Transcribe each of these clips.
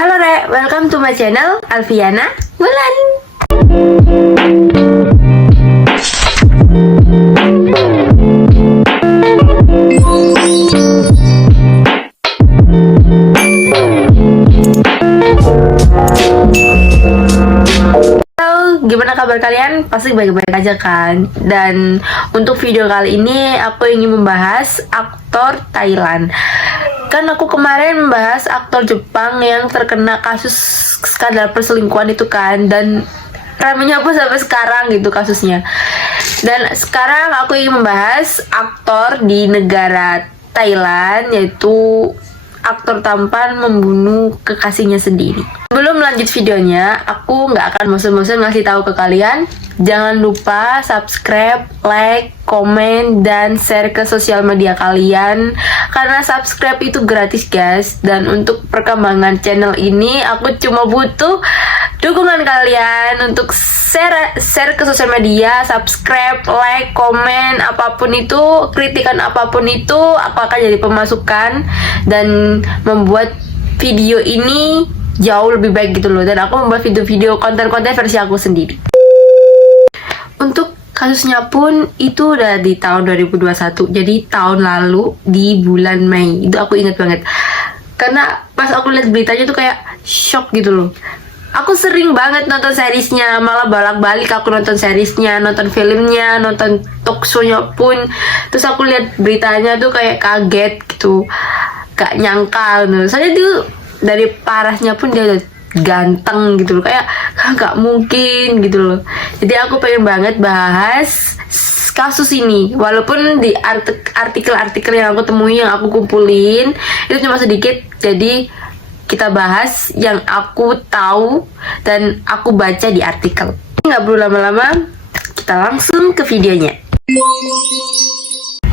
Halo Re, welcome to my channel Alfiana Wulan. Halo, gimana kabar kalian? Pasti baik-baik aja kan? Dan untuk video kali ini aku ingin membahas aktor Thailand. Kan aku kemarin membahas aktor Jepang yang terkena kasus skandal perselingkuhan itu kan, dan ramenya pun sampai sekarang gitu kasusnya. Dan sekarang aku ingin membahas aktor di negara Thailand, yaitu aktor tampan membunuh kekasihnya sendiri. Sebelum lanjut videonya, aku nggak akan bosan-bosan ngasih tahu ke kalian. Jangan lupa subscribe, like, komen, dan share ke sosial media kalian. Karena subscribe itu gratis guys. Dan untuk perkembangan channel ini, aku cuma butuh dukungan kalian untuk share ke sosial media, subscribe, like, komen, apapun itu, kritikan apapun itu, aku akan jadi pemasukan dan membuat video ini jauh lebih baik gitu loh. Dan aku membuat video-video konten-konten versi aku sendiri. Untuk kasusnya pun itu udah di tahun 2021, jadi tahun lalu di bulan Mei. Itu aku inget banget, karena pas aku lihat beritanya tuh kayak shock gitu loh. Aku sering banget nonton seriesnya, malah balak-balik aku nonton seriesnya, nonton filmnya, nonton talk show-nya pun. Terus aku lihat beritanya tuh kayak kaget gitu, gak nyangka gitu. Soalnya tuh dari parasnya pun dia udah ganteng gitu loh, kayak gak mungkin gitu loh. Jadi aku pengen banget bahas kasus ini, walaupun di artikel-artikel yang aku temui, yang aku kumpulin itu cuma sedikit. Jadi kita bahas yang aku tahu dan aku baca di artikel. Nggak perlu lama-lama, kita langsung ke videonya.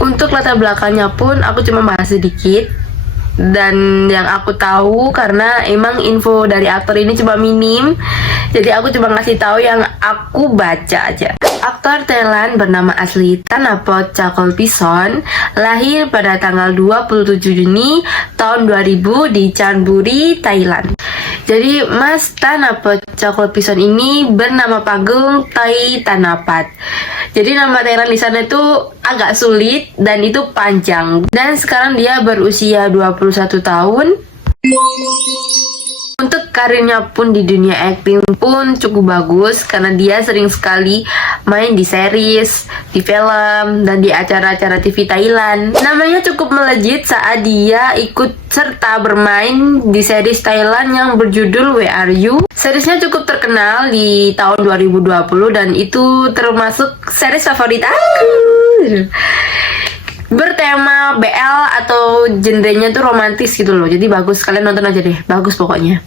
Untuk latar belakangnya pun aku cuma bahas sedikit, dan yang aku tahu karena emang info dari aktor ini cuma minim, jadi aku cuma ngasih tahu yang aku baca aja. Aktor Thailand bernama asli Thanapot Chakolpison lahir pada tanggal 27 Juni tahun 2000 di Chonburi, Thailand. Jadi Mas Thanapot Chakolpison ini bernama panggung Thai Thanapat. Jadi nama Thailand di sana itu agak sulit dan itu panjang. Dan sekarang dia berusia 21 tahun. Untuk karirnya pun di dunia acting pun cukup bagus, karena dia sering sekali main di series, di film, dan di acara-acara TV Thailand. Namanya cukup melejit saat dia ikut serta bermain di series Thailand yang berjudul Where Are You. Seriesnya cukup terkenal di tahun 2020 dan itu termasuk series favorit aku. Bertema BL atau genrenya tuh romantis gitu loh. Jadi bagus, kalian nonton aja deh, bagus pokoknya.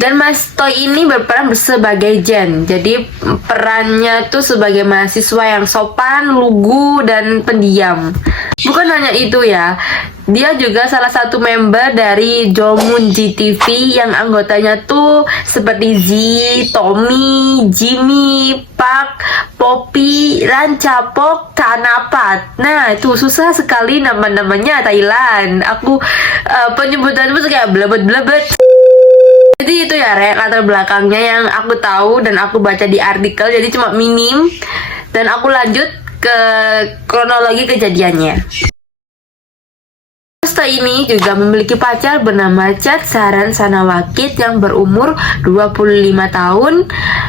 Dan Mas Toy ini berperan sebagai Jen. Jadi perannya tuh sebagai mahasiswa yang sopan, lugu, dan pendiam. Bukan hanya itu ya, dia juga salah satu member dari Jomun GTV yang anggotanya tuh seperti Z, Tommy, Jimmy, Park, Poppy, Rancapok, Thanapat. Nah itu susah sekali nama-namanya Thailand. Aku penyebutan itu kayak blebet-blebet. Jadi itu ya Re, latar belakangnya yang aku tahu dan aku baca di artikel, jadi cuma minim. Dan aku lanjut ke kronologi kejadiannya. Mas Toy ini juga memiliki pacar bernama Chat Saran Sanawakit yang berumur 25 tahun,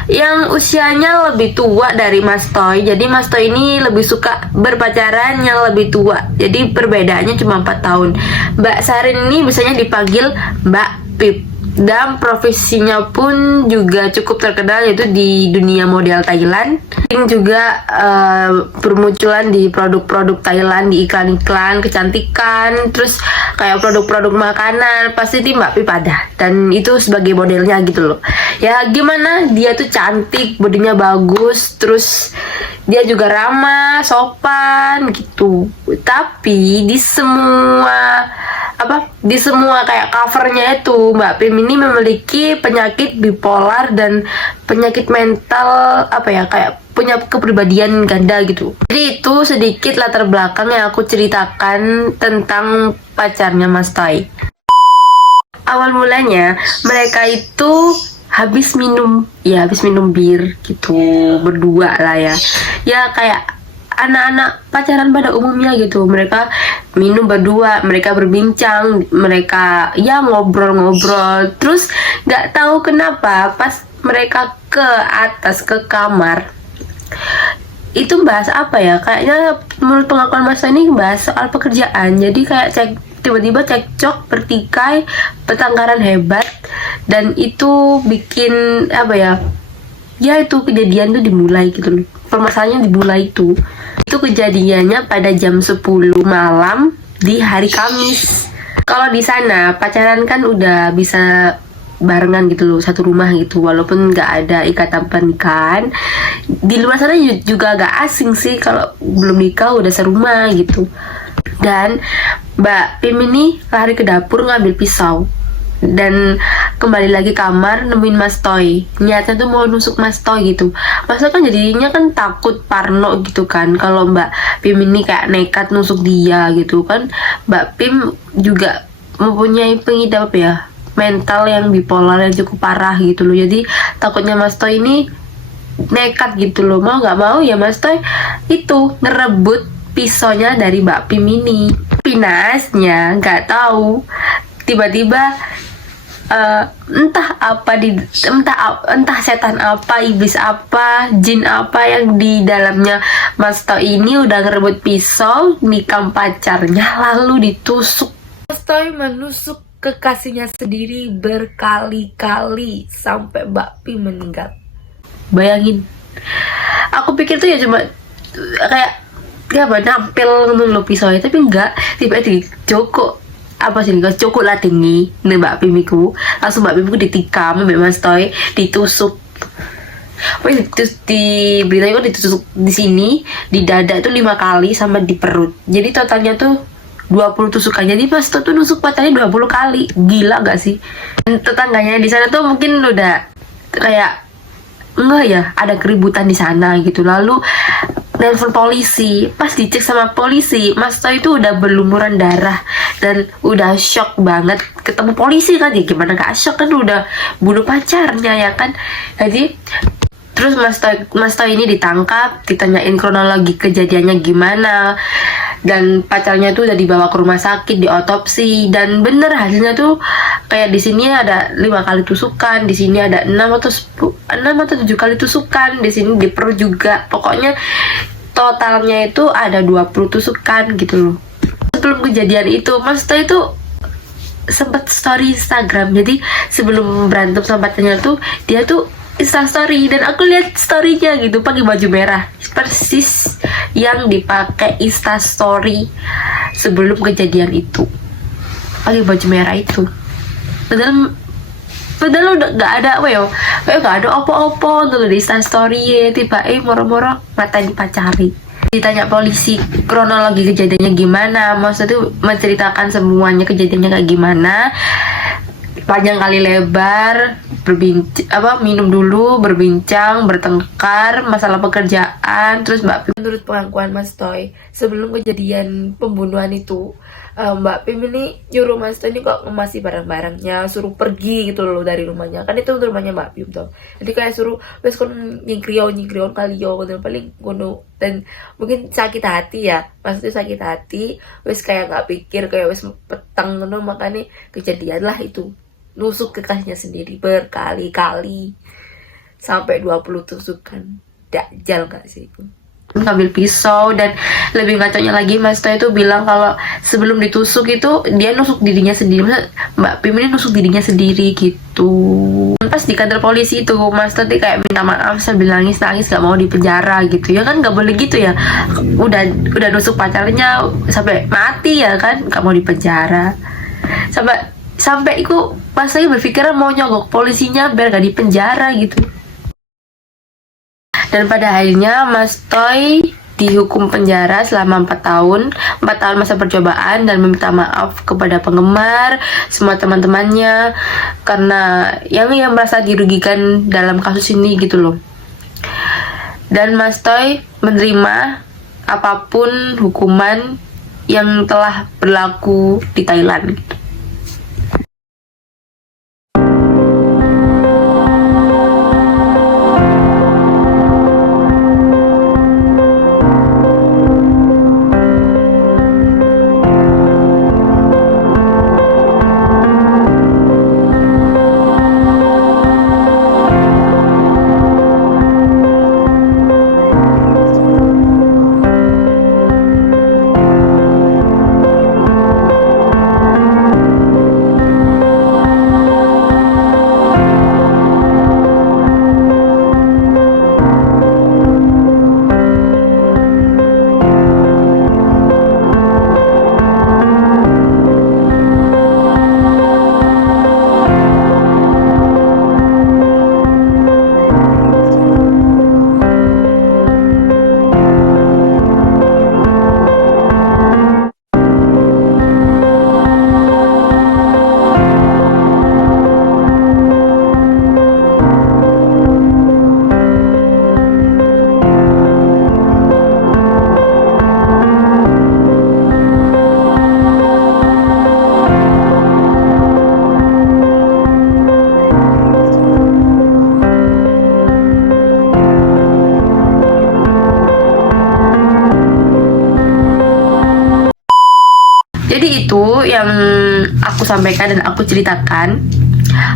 yang usianya lebih tua dari Mas Toy. Jadi Mas Toy ini lebih suka berpacaran yang lebih tua. Jadi perbedaannya cuma 4 tahun. Mbak Sarin ini biasanya dipanggil Mbak Pip. Dan profesinya pun juga cukup terkenal, yaitu di dunia model Thailand. Yang juga bermunculan di produk-produk Thailand, di iklan-iklan kecantikan, terus kayak produk-produk makanan, pasti di Mbak Pip ada. Dan itu sebagai modelnya gitu loh. Ya gimana, dia tuh cantik, bodinya bagus, terus dia juga ramah, sopan gitu. Tapi di semua kayak covernya itu, Mbak Pim ini memiliki penyakit bipolar dan penyakit mental, kayak punya kepribadian ganda gitu. Jadi itu sedikit latar belakang yang aku ceritakan tentang pacarnya Mas Tai. Awal mulanya mereka itu habis minum bir gitu, berdua lah ya. Ya kayak anak-anak pacaran pada umumnya gitu. Mereka minum berdua, mereka berbincang, mereka ya ngobrol-ngobrol. Terus nggak tahu kenapa pas mereka ke atas ke kamar itu bahas apa ya, kayaknya menurut pengakuan Mas ini bahas soal pekerjaan. Jadi kayak tiba-tiba cekcok, bertikai, pertengkaran hebat, dan itu bikin apa ya, ya itu kejadian tuh dimulai gitu loh, permasalahannya dimulai itu kejadiannya pada jam 10 malam di hari Kamis. Kalau di sana pacaran kan udah bisa barengan gitu loh, satu rumah gitu, walaupun nggak ada ikatan pernikahan. Di luar sana juga agak asing sih kalau belum nikah udah serumah gitu. Dan Mbak Pim ini lari ke dapur ngambil pisau dan kembali lagi kamar nemuin Mas Toy. Niatnya tuh mau nusuk Mas Toy gitu. Mas Toy kan jadinya kan takut, parno gitu kan kalau Mbak Pim ini kayak nekat nusuk dia gitu kan. Mbak Pim juga mempunyai pengidap apa ya, mental yang bipolar yang cukup parah gitu loh. Jadi takutnya Mas Toy ini nekat gitu loh. Mau nggak mau ya Mas Toy itu ngerebut pisaunya dari Mbak Pim ini. Pinasnya nggak tahu tiba-tiba entah setan apa, iblis apa, jin apa yang di dalamnya Mas Toy ini udah ngerebut pisau nikam pacarnya lalu ditusuk. Mas Toy menusuk kekasihnya sendiri berkali-kali sampai Mbak Pim meninggal. Bayangin, aku pikir tuh ya cuma kayak nampil dulu pisaunya, tapi enggak, tiba-tiba dicokok apa sih, enggak cokok lah tinggi nih Mbak Pim iku, langsung Mbak Pim iku ditikam Mbak Mas Toy, ditusuk. Di beritanya kok ditusuk di sini, di dada tuh 5 kali sama di perut. Jadi totalnya tuh 20 tusukan. Jadi Mas Toy tuh nusuk pacarnya 20 kali. Gila gak sih? Dan tetangganya di sana tuh mungkin udah kayak enggak ya, ada keributan di sana gitu. Lalu nelfon polisi. Pas dicek sama polisi, Mas Toy itu udah berlumuran darah dan udah shock banget. Ketemu polisi kan ya gimana gak shock, kan udah bunuh pacarnya ya kan. Jadi terus Mas Toy ini ditangkap, ditanyain kronologi kejadiannya gimana, dan pacarnya tuh udah dibawa ke rumah sakit, diotopsi, dan bener hasilnya tuh kayak di sini ada 5 kali tusukan, di sini ada 6 atau 7 kali tusukan, di sini di perut juga. Pokoknya totalnya itu ada 20 tusukan gitu loh. Sebelum kejadian itu Mas Toy itu sempat story Instagram. Jadi sebelum berantem sama pacarnya tuh dia tuh Instastory, dan aku lihat storynya gitu pakai baju merah persis yang dipakai Instastory sebelum kejadian itu, pakai baju merah itu. Padahal udah nggak ada nggak ada opo-opo tuh di Instastory, tiba moro-moro matain pacari. Ditanya polisi kronologi kejadiannya gimana, maksudnya tuh menceritakan semuanya kejadiannya kayak gimana, panjang kali lebar, minum dulu, berbincang, bertengkar, masalah pekerjaan. Terus Mbak Pim, menurut pengakuan Mas Toy, sebelum kejadian pembunuhan itu, Mbak Pim ini nyuruh Mas Toy ini kok ngemasi barang-barangnya, suruh pergi gitu loh dari rumahnya. Kan itu rumahnya Mbak Pim tuh. Jadi kayak suruh, wes kon nyingkrion kali yo, gitu paling ngono. Dan mungkin sakit hati ya, maksudnya sakit hati, wes kayak nggak pikir, kayak wes petang ngono, makanya kejadian lah itu. Nusuk kekasihnya sendiri berkali-kali sampai 20 tusukan. Dajjal gak sih itu? Ngambil pisau, dan lebih ngacanya lagi Mas Toy itu bilang kalau sebelum ditusuk itu dia nusuk dirinya sendiri. Mbak Pim ini nusuk dirinya sendiri gitu. Pas di kantor polisi itu Mas Toy kayak minta maaf sambil nangis-nangis, gak mau dipenjara gitu. Ya kan gak boleh gitu ya. Udah nusuk pacarnya sampai mati ya kan, gak mau dipenjara. Sampai itu pas saya berpikiran mau nyogok polisinya biar gak dipenjara gitu. Dan pada akhirnya Mas Toy dihukum penjara selama 4 tahun masa percobaan, dan meminta maaf kepada penggemar, semua teman-temannya, karena yang merasa dirugikan dalam kasus ini gitu loh. Dan Mas Toy menerima apapun hukuman yang telah berlaku di Thailand gitu. itu yang aku sampaikan dan aku ceritakan.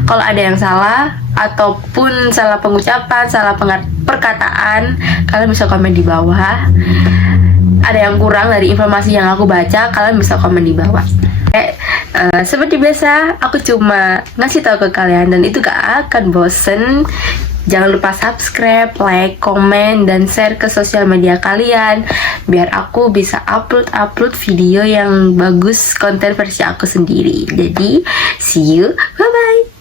Kalau ada yang salah ataupun salah pengucapan, salah perkataan, kalian bisa komen di bawah. Ada yang kurang dari informasi yang aku baca, kalian bisa komen di bawah. Seperti biasa, aku cuma ngasih tahu ke kalian dan itu gak akan bosen. Jangan lupa subscribe, like, komen, dan share ke sosial media kalian biar aku bisa upload video yang bagus, konten versi aku sendiri. Jadi, see you, bye-bye.